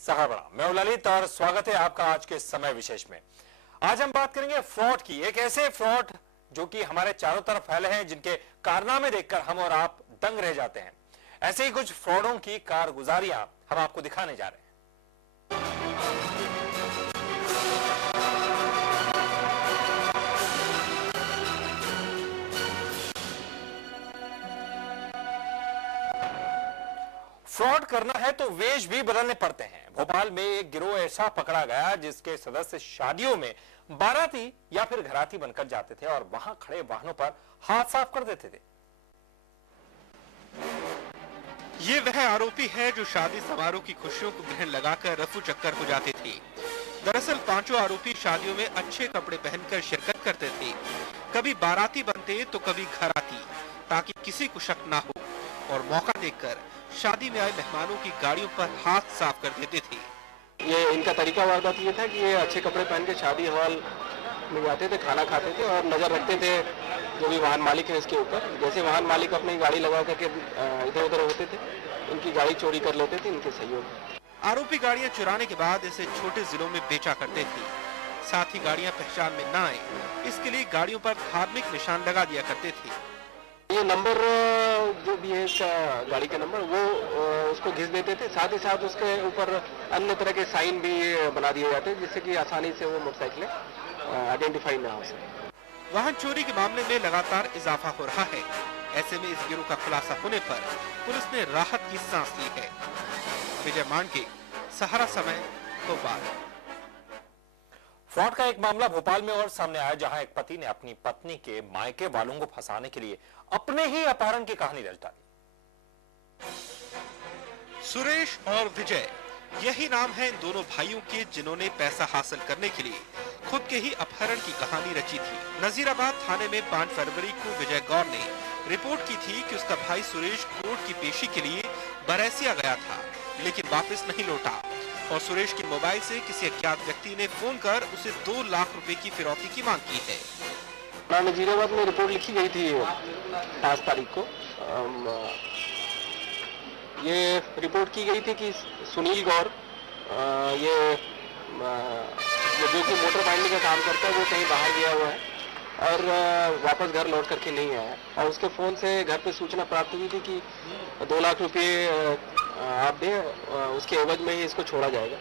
सहाबड़ा, मैं हूं ललित और स्वागत है आपका आज के समय विशेष में। आज हम बात करेंगे फ्रॉड की, एक ऐसे फ्रॉड जो कि हमारे चारों तरफ फैले हैं, जिनके कारनामे देखकर हम और आप दंग रह जाते हैं। ऐसे ही कुछ फ्रॉडों की कारगुजारियां हम आपको दिखाने जा रहे हैं। फ्रॉड करना है तो वेश भी बदलने पड़ते हैं। भोपाल में एक गिरोह ऐसा पकड़ा गया जिसके सदस्य शादियों में बाराती या फिर घराती बनकर जाते थे और वहां खड़े वाहनों पर हाथ साफ कर देते थे। ये वह आरोपी है जो शादी समारोह की खुशियों को ग्रहण लगाकर रफू चक्कर हो जाते थे। दरअसल पांचों आरोपी शादियों में अच्छे कपड़े पहनकर शिरकत करते थे। कभी बाराती बनते तो कभी घराती, ताकि किसी को शक ना हो, और मौका देखकर शादी में आए मेहमानों की गाड़ियों पर हाथ साफ कर देते थे। ये इनका तरीका वारदात ये था कि ये अच्छे कपड़े पहन के शादी हॉल में जाते थे, खाना खाते थे और नजर रखते थे जो भी वाहन मालिक है इसके ऊपर। जैसे वाहन मालिक अपनी गाड़ी लगा करके इधर उधर होते थे, इनकी गाड़ी चोरी कर लेते थे इनके सहयोग। आरोपी गाड़ियां चुराने के बाद इसे छोटे जिलों में बेचा करते थे। साथ ही गाड़ियां पहचान में न आए, इसके लिए गाड़ियों पर धार्मिक निशान लगा दिया करते थे। ये नंबर जो भी है इसका गाड़ी का नंबर, वो उसको घिस देते थे। साथ ही साथ उसके ऊपर अन्य तरह के साइन भी बना दिए जाते हैं, जिससे कि आसानी से वो मोटरसाइकिलें आइडेंटिफाई ना हो सके। वाहन चोरी के मामले में लगातार इजाफा हो रहा है। ऐसे में इस गिरोह का खुलासा होने पर पुलिस ने राहत की सांस ली है। विजय मांडके, सहारा समय, भोपाल। फ्रॉड का एक मामला भोपाल में और सामने आया, जहां एक पति ने अपनी पत्नी के मायके वालों को फंसाने के लिए अपने ही अपहरण की कहानी रच डाली। सुरेश और विजय, यही नाम है इन दोनों भाइयों के, जिन्होंने पैसा हासिल करने के लिए खुद के ही अपहरण की कहानी रची थी। नजीराबाद थाने में 5 फरवरी को विजय गौर ने रिपोर्ट की थी कि उसका भाई सुरेश कोर्ट की पेशी के लिए बरैसिया गया था, लेकिन वापस नहीं लौटा और सुरेश के मोबाइल से किसी अज्ञात व्यक्ति ने फोन कर उसे 2 लाख रुपए की फिरौती की मांग की है। नजीराबाद में रिपोर्ट लिखी गई थी 5 तारीख को। ये रिपोर्ट की गई थी कि सुनील गौर, ये जो कि मोटर बाइंडिंग का काम करता है, वो कहीं बाहर गया हुआ है और वापस घर लौट करके नहीं आया। और उसके फोन से घर पे सूचना प्राप्त हुई थी कि 2 लाख रुपये आप दें, उसके एवज में ही इसको छोड़ा जाएगा।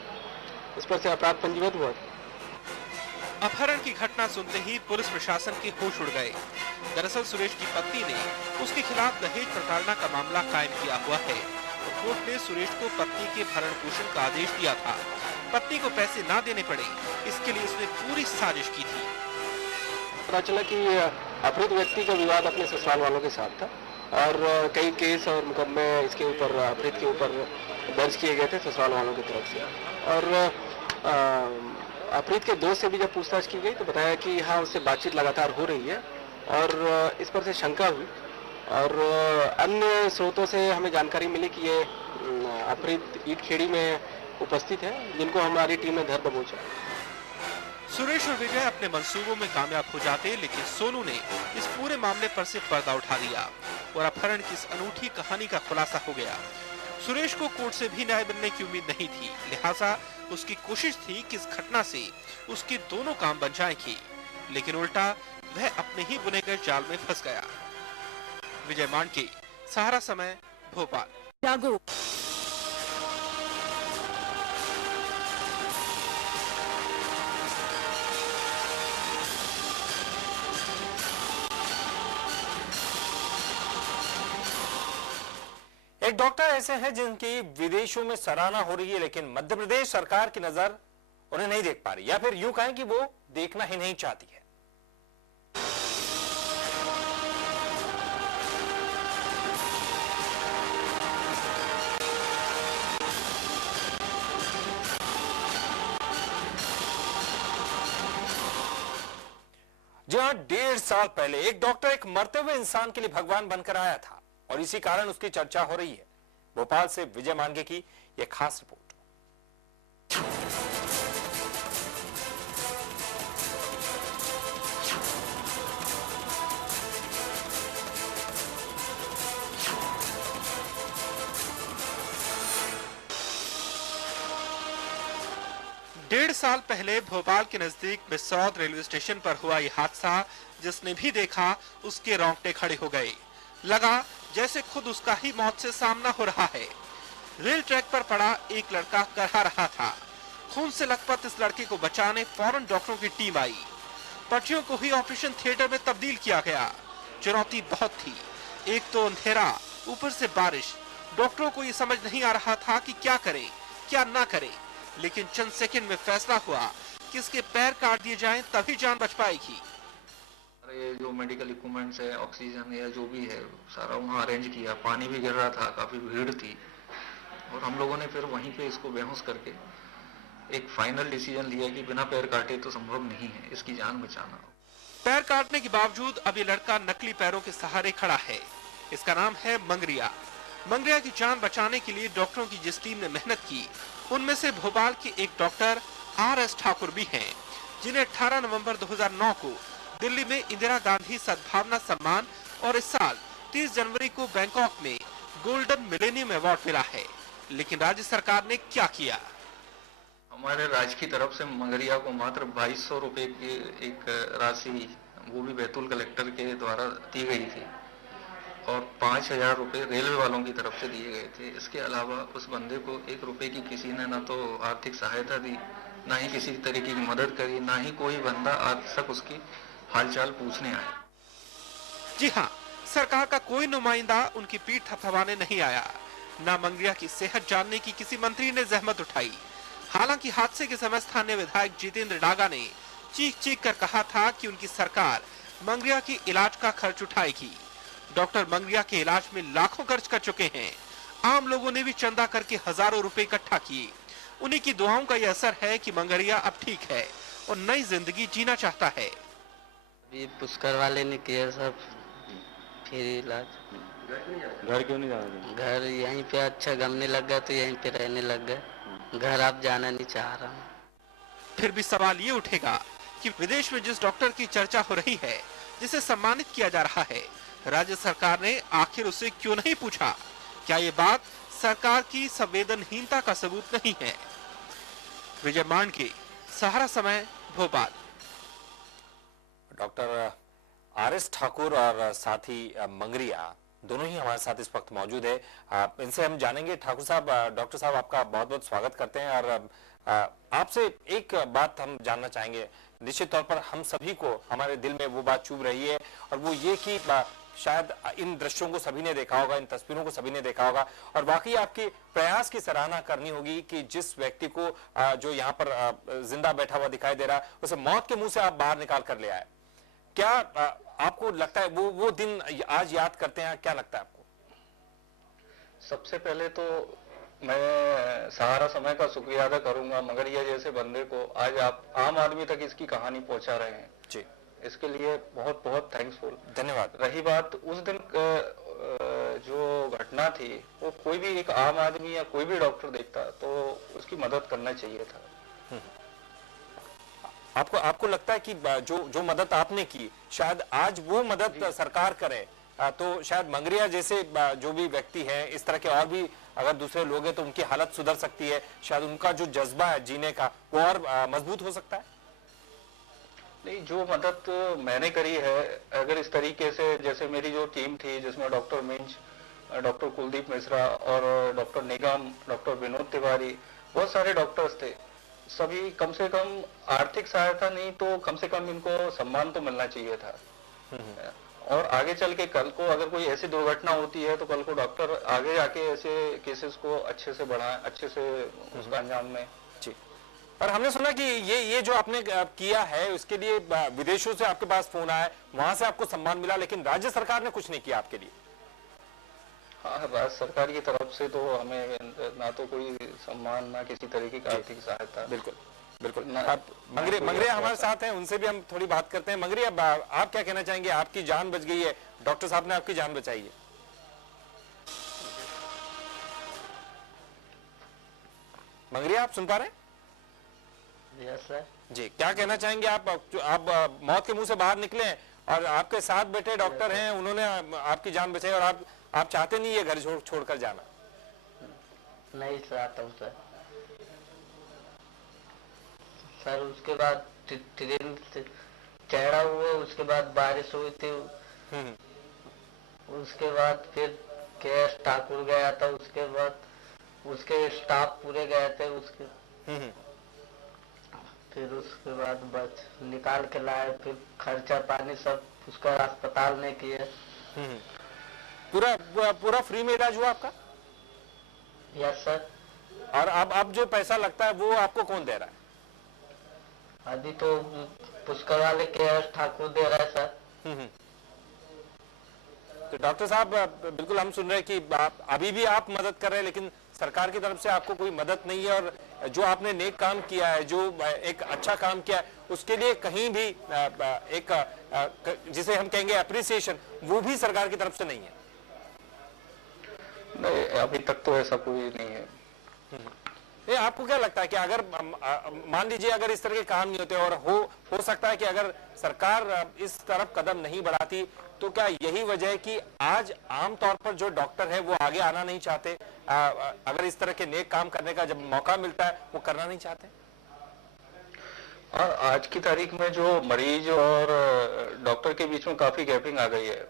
इस पर से अपराध पंजीबद्ध हुआ। अपहरण की घटना सुनते ही पुलिस प्रशासन के होश उड़ गए। दरअसल सुरेश की पत्नी ने उसके खिलाफ दहेज प्रताड़ना का मामला कायम किया हुआ है। तो कोर्ट ने सुरेश को पत्नी के भरण पोषण का आदेश दिया था। पत्नी को पैसे ना देने पड़े, इसके लिए उसने पूरी साजिश की थी। पता चला कि अपहृत व्यक्ति का विवाद अपने ससुराल वालों के साथ था और कई केस और मुकदमे इसके ऊपर, अपहृत के ऊपर दर्ज किए गए थे ससुराल वालों की तरफ से। और अपहृत के दोस्त से भी जब पूछताछ की गई तो बताया कि हाँ, उससे बातचीत लगातार हो रही है और इस पर से शंका हुई। और अन्य स्रोतों से हमें जानकारी मिली कि ये अपहृत ईट खेड़ी में उपस्थित है, जिनको हमारी टीम ने धर दबोचा। सुरेश और विजय अपने मंसूबों में कामयाब हो जाते, लेकिन सोनू ने इस पूरे मामले पर से पर्दा उठा दिया और अपहरण की इस अनूठी कहानी का खुलासा हो गया। सुरेश को कोर्ट से भी न्याय मिलने की उम्मीद नहीं थी, लिहाजा उसकी कोशिश थी कि इस घटना से उसके दोनों काम बन जाएंगे, लेकिन उल्टा वह अपने ही बुने गए जाल में फंस गया। विजय मांडके, सहारा समय, भोपाल। जागो। एक डॉक्टर ऐसे हैं जिनकी विदेशों में सराहना हो रही है, लेकिन मध्य प्रदेश सरकार की नजर उन्हें नहीं देख पा रही, या फिर यूं कहें कि वो देखना ही नहीं चाहती है। जहां 1.5 साल पहले एक डॉक्टर एक मरते हुए इंसान के लिए भगवान बनकर आया था और इसी कारण उसकी चर्चा हो रही है। भोपाल से विजय मांडके की यह खास रिपोर्ट। 1.5 साल पहले भोपाल के नजदीक बिसौद रेलवे स्टेशन पर हुआ यह हादसा जिसने भी देखा उसके रोंगटे खड़े हो गए। लगा जैसे खुद उसका ही मौत से सामना हो रहा है। रेल ट्रैक पर पड़ा एक लड़का करहा रहा था। खून से लथपथ इस लड़के को बचाने फौरन डॉक्टरों की टीम आई। पटरियों को ही ऑपरेशन थिएटर में तब्दील किया गया। चुनौती बहुत थी, एक तो अंधेरा, ऊपर से बारिश। डॉक्टरों को ये समझ नहीं आ रहा था कि क्या करें क्या ना करें, लेकिन चंद सेकंड में फैसला हुआ कि इसके पैर काट दिए जाएं तभी जान बच पाएगी। ये जो मेडिकल इक्विपमेंट्स है, ऑक्सीजन या जो भी है, सारा वहाँ अरेंज किया। पानी भी गिर रहा था, काफी भीड़ थी, और हम लोगों ने फिर वहीं पे इसको बेहोश करके एक फाइनल डिसीजन लिया कि बिना पैर काटे तो संभव नहीं है इसकी जान बचाना। पैर काटने के बावजूद अब ये लड़का नकली पैरों के सहारे खड़ा है। इसका नाम है मंगरिया। मंगरिया की जान बचाने के लिए डॉक्टरों की जिस टीम ने मेहनत की, उनमें से भोपाल के एक डॉक्टर RS ठाकुर भी हैं, जिन्हें 18 नवंबर 2009 को दिल्ली में इंदिरा गांधी सद्भावना सम्मान और इस साल 30 जनवरी को बैंकॉक में गोल्डन मिलेनियम अवार्ड मिला है। लेकिन राज्य सरकार ने क्या किया? हमारे राज्य की तरफ से मंगरिया को मात्र 2200 रुपए की एक राशि, वो भी बैतूल कलेक्टर के द्वारा दी गई थी, और 5000 रुपए रेलवे वालों की तरफ से दिए गए थे। इसके अलावा उस बंदे को 1 रुपए की किसी ने ना तो आर्थिक सहायता दी, ना ही किसी तरीके की मदद करी, ना ही कोई बंदा आज तक उसकी हालचाल पूछने आया। जी हाँ, सरकार का कोई नुमाइंदा उनकी पीठ थपथपाने नहीं आया। ना मंगरिया की सेहत जानने की किसी मंत्री ने जहमत उठाई। हालांकि हादसे के समय स्थानीय विधायक जितेंद्र डागा ने चीख कर कहा था कि उनकी सरकार मंगरिया के इलाज का खर्च उठाएगी। डॉक्टर मंगरिया के इलाज में लाखों खर्च कर चुके हैं। आम लोगों ने भी चंदा करके हजारों रुपए इकट्ठा किए। उन्हीं की दुआओं का यह असर है कि मंगरिया अब ठीक है और नई जिंदगी जीना चाहता है। अभी पुष्कर वाले ने किया सब फिर इलाज। घर क्यों नहीं जाना? घर यहीं पे अच्छा गमने लग गया तो यहीं पे रहने लग गए। घर आप जाना नहीं चाह रहा हूँ। फिर भी सवाल ये उठेगा कि विदेश में जिस डॉक्टर की चर्चा हो रही है, जिसे सम्मानित किया जा रहा है, राज्य सरकार ने आखिर उससे क्यों नहीं पूछा? क्या ये बात सरकार की संवेदनहीनता का सबूत नहीं है? विजय मांडके, सहारा समय, भोपाल। डॉक्टर RS ठाकुर और साथी मंगरिया दोनों ही हमारे साथ इस वक्त मौजूद है। इनसे हम जानेंगे। ठाकुर साहब, डॉक्टर साहब, आपका बहुत बहुत स्वागत करते हैं। और आपसे एक बात हम जानना चाहेंगे। निश्चित तौर पर हम सभी को, हमारे दिल में वो बात चुभ रही है, और वो ये कि शायद इन दृश्यों को सभी ने देखा होगा, इन तस्वीरों को सभी ने देखा होगा, और वाकई आपके प्रयास की सराहना करनी होगी कि जिस व्यक्ति को जो यहाँ पर जिंदा बैठा हुआ दिखाई दे रहा है, उसे मौत के मुंह से आप बाहर निकाल कर ले आए। क्या आपको लगता है वो दिन आज याद करते हैं? क्या लगता है आपको? सबसे पहले तो मैं सहारा समय का शुक्रिया अदा करूंगा मंगरिया जैसे बंदे को आज आप आम आदमी तक इसकी कहानी पहुंचा रहे हैं जी, इसके लिए बहुत बहुत थैंक्सफुल, धन्यवाद। रही बात उस दिन जो घटना थी, वो कोई भी एक आम आदमी या कोई भी डॉक्टर देखता तो उसकी मदद करना चाहिए था। आपको लगता है कि जो मदद आपने की, शायद आज वो मदद सरकार करे तो शायद मंगरिया जैसे जो भी व्यक्ति हैं, इस तरह के और भी अगर दूसरे लोग हैं तो उनकी हालत सुधर सकती है, शायद उनका जो जज्बा है जीने का वो और मजबूत हो सकता है? नहीं, जो मदद मैंने करी है, अगर इस तरीके से, जैसे मेरी जो टीम थी जिसमें डॉक्टर मिंज, डॉक्टर कुलदीप मिश्रा और डॉक्टर निगम, डॉक्टर विनोद तिवारी, बहुत सारे डॉक्टर्स थे, सभी कम से कम आर्थिक सहायता नहीं तो कम से कम इनको सम्मान तो मिलना चाहिए था। और आगे चल के कल को अगर कोई ऐसी दुर्घटना होती है तो कल को डॉक्टर आगे जाके ऐसे केसेस को अच्छे से बढ़ाएं, अच्छे से उसका अंजाम में। जी, और हमने सुना कि ये जो आपने किया है उसके लिए विदेशों से आपके पास फोन आया, वहां से आपको सम्मान मिला, लेकिन राज्य सरकार ने कुछ नहीं किया आपके लिए। हाँ, राज्य सरकार की तरफ से तो हमें ना तो कोई सम्मान, ना किसी तरीके की आर्थिक सहायता। बिल्कुल बिल्कुल। मंगरिया हमारे साथ हैं, उनसे भी हम थोड़ी बात करते हैं। मंगरिया, आप क्या कहना चाहेंगे? आपकी जान बच गई है, डॉक्टर साहब ने आपकी जान बचाई है। मंगरिया, आप सुन पा रहे हैं? Yes sir. जी, क्या कहना चाहेंगे आप मौत के मुंह से बाहर निकले और आपके साथ बैठे डॉक्टर हैं, उन्होंने आपकी जान बचाई, और आप चाहते नहीं ये घर छोड़कर जाना? नहीं चाहता हूँ सर। सर उसके बाद ट्रेन से चढ़ा हुआ, उसके बाद बारिश हुई थी, उसके बाद फिर केएस ठाकुर गया था, उसके बाद उसके स्टाफ पूरे गए थे, उसके फिर उसके बाद बस निकाल के लाए, फिर खर्चा पानी सब उसका अस्पताल ने किया। पूरा पूरा फ्री में इलाज हुआ आपका? Yes sir. और अब जो पैसा लगता है वो आपको कौन दे रहा है? अभी तो पुष्कर वाले केएस ठाकुर दे रहा है सर। तो डॉक्टर साहब बिल्कुल हम सुन रहे हैं कि अभी भी आप मदद कर रहे हैं, लेकिन सरकार की तरफ से आपको कोई मदद नहीं है, और जो आपने नेक काम किया है, जो एक अच्छा काम किया है, उसके लिए कहीं भी एक जिसे हम कहेंगे अप्रिसिएशन, वो भी सरकार की तरफ से नहीं है। नहीं, अभी तक तो ऐसा कोई नहीं है। ये आपको क्या लगता है कि अगर मान लीजिए अगर इस तरह के काम नहीं होते और हो सकता है कि अगर सरकार इस तरफ कदम नहीं बढ़ाती, तो क्या यही वजह है कि आज आमतौर पर जो डॉक्टर है वो आगे आना नहीं चाहते? अगर इस तरह के नेक काम करने का जब मौका मिलता है वो करना नहीं चाहते? और आज की तारीख में जो मरीज और डॉक्टर के बीच में काफी गैपिंग आ गई है,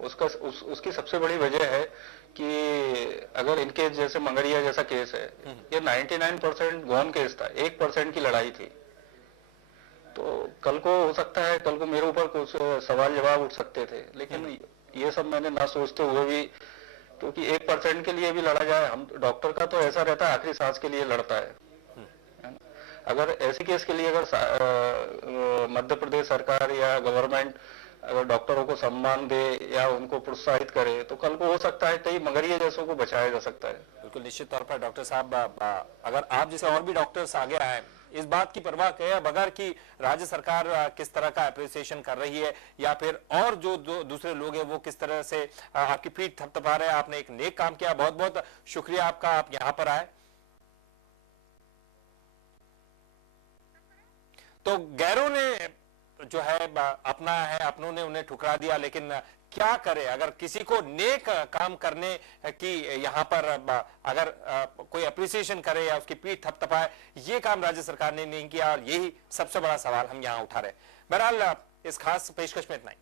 उसकी सबसे बड़ी वजह है कि अगर इनके जैसे मंगरिया जैसा केस है, ये 99% गौन केस था, 1% की लड़ाई थी। तो कल को हो सकता है, कल को मेरे ऊपर कुछ सवाल जवाब उठ सकते थे, लेकिन ये सब मैंने ना सोचते हुए भी, क्योंकि 1% के लिए भी लड़ा जाए, हम डॉक्टर का तो ऐसा रहता है आखिरी सांस के लिए लड़ता है। अगर ऐसे केस के लिए अगर मध्य प्रदेश सरकार या गवर्नमेंट अगर डॉक्टरों को सम्मान दे या उनको प्रोत्साहित करे, तो कल को हो सकता है कई मगरिया जैसों को बचाया जा सकता है। बिल्कुल निश्चित तौर पर डॉक्टर साहब, अगर आप जैसे और भी डॉक्टर्स आगे आए, इस बात की परवाह किए बगैर कि राज्य सरकार किस तरह का अप्रिसिएशन कर रही है, या फिर और जो दूसरे लोग हैं वो किस तरह से आपकी पीठ थपथपा रहे हैं, आपने एक नेक काम किया, बहुत बहुत शुक्रिया आपका, आप यहाँ पर आए। तो गैरों ने जो है अपना है, अपनों ने उन्हें ठुकरा दिया, लेकिन क्या करे? अगर किसी को नेक काम करने की यहाँ पर अगर कोई अप्रिसिएशन करे या उसकी पीठ थपथपाए, ये काम राज्य सरकार ने नहीं किया, और यही सबसे बड़ा सवाल हम यहाँ उठा रहे। बहरहाल इस खास पेशकश में इतना ही।